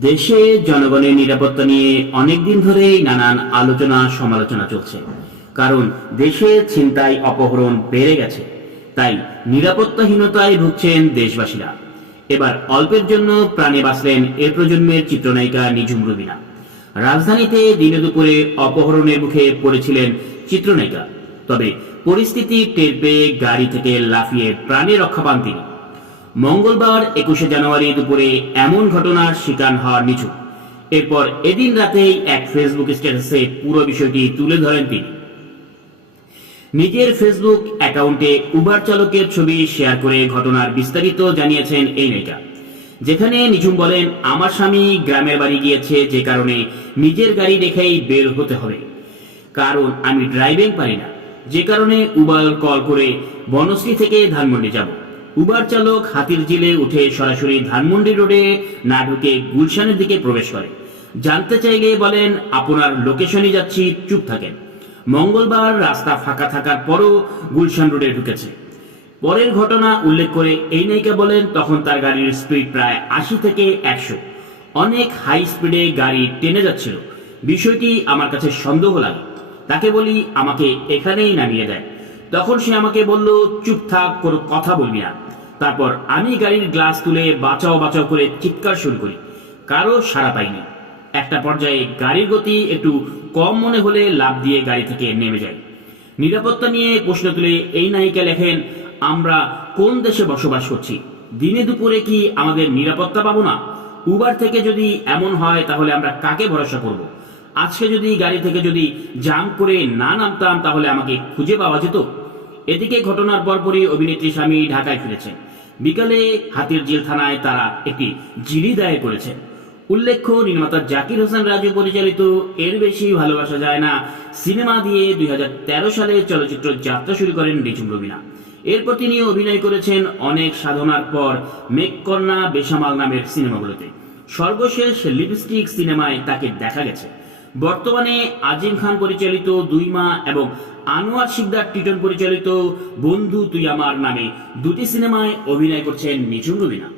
দেশে জনগণের নিরাপত্তা নিয়ে অনেকদিন ধরেই নানান আলোচনা সমালোচনা চলছে। কারণ দেশে ছিনতাই অপহরণ বেড়ে গেছে। তাই নিরাপত্তাহীনতায় ভুগছেন দেশবাসীরা। এবার অল্পের জন্য প্রাণে বাঁচলেন এ প্রজন্মের চিত্রনায়িকা নিঝুম রুবিনা। রাজধানীতে দিনে দুপুরে অপহরণের মুখে পড়েছিলেন চিত্রনায়িকা। তবে পরিস্থিতি টের পেয়ে গাড়ি থেকে লাফিয়ে প্রাণে রক্ষা পান তিনি। মঙ্গলবার একুশে জানুয়ারি দুপুরে এমন ঘটনার শিকার হওয়ার নিচু এরপর এদিন রাতেই এক ফেসবুক স্ট্যাটাসে পুরো বিষয়টি তুলে ধরেন তিনি। নিজের ফেসবুক অ্যাকাউন্টে উবার চালকের ছবি শেয়ার করে ঘটনার বিস্তারিত জানিয়েছেন এই নায়িকা। যেখানে নিঝুম বলেন, আমার স্বামী গ্রামের বাড়ি গিয়েছে, যে কারণে নিজের গাড়ি রেখেই বের হতে হবে। কারণ আমি ড্রাইভিং পারি না। যে কারণে উবার কল করে বনশ্রী থেকে ধানমন্ডি যাব। উবার চালক হাতির জিলে উঠে সরাসরি ধানমন্ডি রোডে না ঢুকে গুলশানের দিকে প্রবেশ করে। জানতে চাইলে বলেন, আপনার লোকেশনে যাচ্ছি, চুপ থাকেন। মঙ্গলবার রাস্তা ফাঁকা থাকার পরও গুলশান রোডে ঢুকেছে। পরের ঘটনা উল্লেখ করে এই নায়িকা বলেন, তখন তার গাড়ির স্পিড প্রায় আশি থেকে একশো। অনেক হাই স্পিডে গাড়ি টেনে যাচ্ছিল। বিষয়টি আমার কাছে সন্দেহ লাগে। তাকে বলি, আমাকে এখানেই নামিয়ে দেয়। তখন সে আমাকে বলল, চুপ থাক, কোনো কথা বলবি না। তারপর আমি গাড়ির গ্লাস তুলে বাঁচাও বাঁচাও করে চিৎকার শুরু করি। কারও সাড়া পাইনি। একটা পর্যায়ে গাড়ির গতি একটু কম মনে হলে লাভ দিয়ে গাড়ি থেকে নেমে যায়। নিরাপত্তা নিয়ে প্রশ্ন তুলে এই নায়িকা লেখেন, আমরা কোন দেশে বসবাস করছি? দিনে দুপুরে কি আমাদের নিরাপত্তা পাবো না? উবার থেকে যদি এমন হয়, তাহলে আমরা কাকে ভরসা করব। আজকে যদি গাড়ি থেকে যদি জাম করে না নামতাম, তাহলে আমাকে খুঁজে পাওয়া যেত? এদিকে ঘটনার পরপরই অভিনেত্রী স্বামী ঢাকায় ফিরেছেন। বিকালে হাতির জেল থানায় তারা একটি জিডি দায়ের করেছেন। উল্লেখ্য, নির্মাতা জাকির হোসেন রাজু পরিচালিত এর বেশি ভালোবাসা যায় না, সিনেমা দিয়ে দুই হাজার তেরো সালে চলচ্চিত্র যাত্রা শুরু করেন রিচুম রবিনা। এরপর তিনি অভিনয় করেছেন অনেক সাধনার পর মেঘকন্যা বেসামাল নামের সিনেমাগুলোতে। সর্বশেষ লিপস্টিক সিনেমায় তাকে দেখা গেছে। বর্তমানে আজিম খান পরিচালিত দুই মা এবং আনোয়ার শিকদার টিটন পরিচালিত বন্ধু তুই আমার নামে দুটি সিনেমায় অভিনয় করছেন নিঝুম রবিনা।